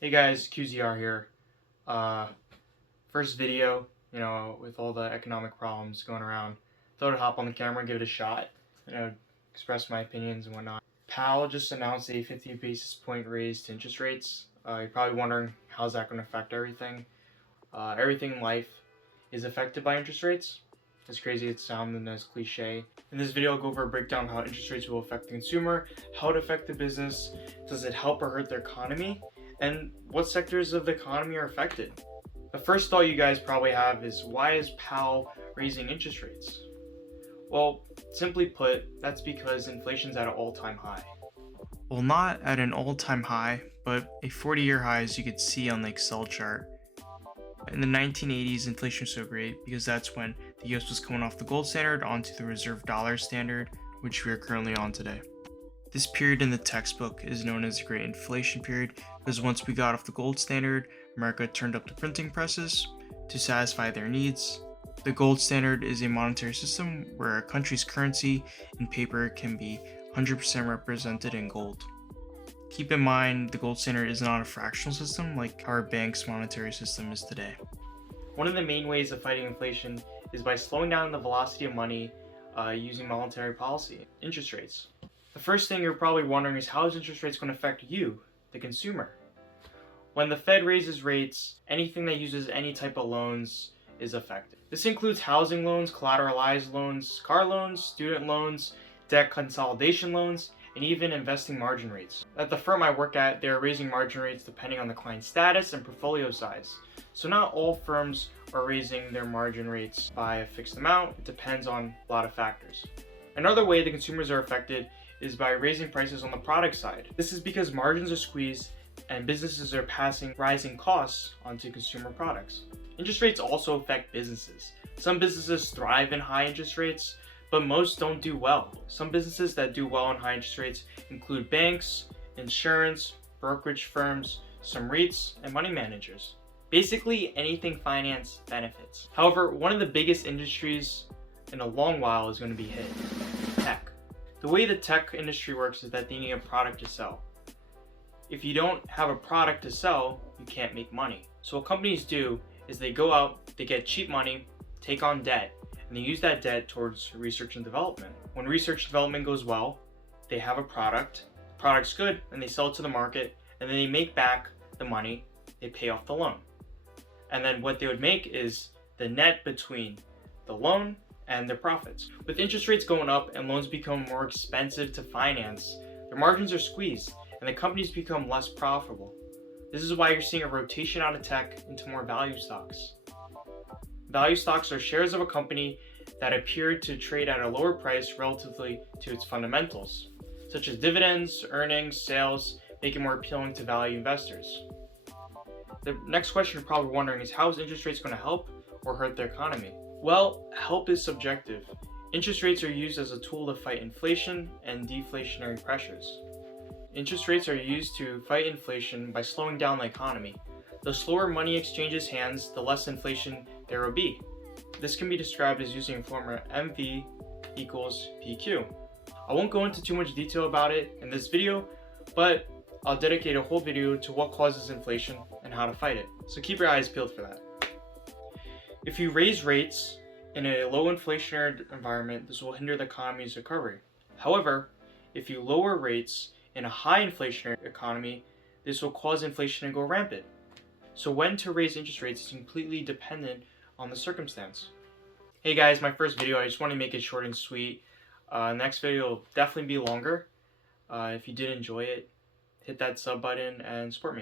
Hey guys, QZR here. First video, with all the economic problems going around. Thought I'd hop on the camera and give it a shot, express my opinions and whatnot. Powell just announced a 50 basis point raise to interest rates. You're probably wondering, how's that going to affect everything? Everything in life is affected by interest rates. As crazy as it sounds and as cliche. In this video, I'll go over a breakdown of how interest rates will affect the consumer, how it affects the business, does it help or hurt their economy, and what sectors of the economy are affected. The first thought you guys probably have is, why is Powell raising interest rates? Well, simply put, that's because inflation's at an all-time high. Well, not at an all-time high, but a 40-year high, as you can see on the Excel chart. In the 1980s, inflation was so great because that's when the US was coming off the gold standard onto the reserve dollar standard, which we are currently on today. This period in the textbook is known as the Great Inflation Period because once we got off the gold standard, America turned up the printing presses to satisfy their needs. The gold standard is a monetary system where a country's currency in paper can be 100% represented in gold. Keep in mind, the gold standard is not a fractional system like our bank's monetary system is today. One of the main ways of fighting inflation is by slowing down the velocity of money using monetary policy, interest rates. The first thing you're probably wondering is, how is interest rates going to affect you, the consumer? When the Fed raises rates, anything that uses any type of loans is affected. This includes housing loans, collateralized loans, car loans, student loans, debt consolidation loans, and even investing margin rates. At the firm I work at, they are raising margin rates depending on the client's status and portfolio size. So not all firms are raising their margin rates by a fixed amount. It depends on a lot of factors. Another way the consumers are affected is by raising prices on the product side. This is because margins are squeezed and businesses are passing rising costs onto consumer products. Interest rates also affect businesses. Some businesses thrive in high interest rates, but most don't do well. Some businesses that do well in high interest rates include banks, insurance, brokerage firms, some REITs, and money managers. Basically, anything finance benefits. However, one of the biggest industries in a long while is going to be hit: tech. The way the tech industry works is that they need a product to sell. If you don't have a product to sell, you can't make money. So what companies do is they go out, they get cheap money, take on debt, and they use that debt towards research and development. When research and development goes well, they have a product, the product's good, and they sell it to the market, and then they make back the money, they pay off the loan. And then what they would make is the net between the loan and their profits. With interest rates going up and loans become more expensive to finance, their margins are squeezed, and the companies become less profitable. This is why you're seeing a rotation out of tech into more value stocks. Value stocks are shares of a company that appear to trade at a lower price relatively to its fundamentals, such as dividends, earnings, sales, make it more appealing to value investors. The next question you're probably wondering is, how is interest rates going to help or hurt the economy? Well, help is subjective. Interest rates are used as a tool to fight inflation and deflationary pressures. Interest rates are used to fight inflation by slowing down the economy. The slower money exchanges hands, the less inflation there will be. This can be described as using a formula MV equals PQ. I won't go into too much detail about it in this video, but I'll dedicate a whole video to what causes inflation and how to fight it. So keep your eyes peeled for that. If you raise rates in a low inflationary environment, this will hinder the economy's recovery. However, if you lower rates in a high inflationary economy, this will cause inflation to go rampant. So when to raise interest rates is completely dependent on the circumstance. Hey guys, my first video, I just want to make it short and sweet. Next video will definitely be longer. If you did enjoy it, hit that sub button and support me.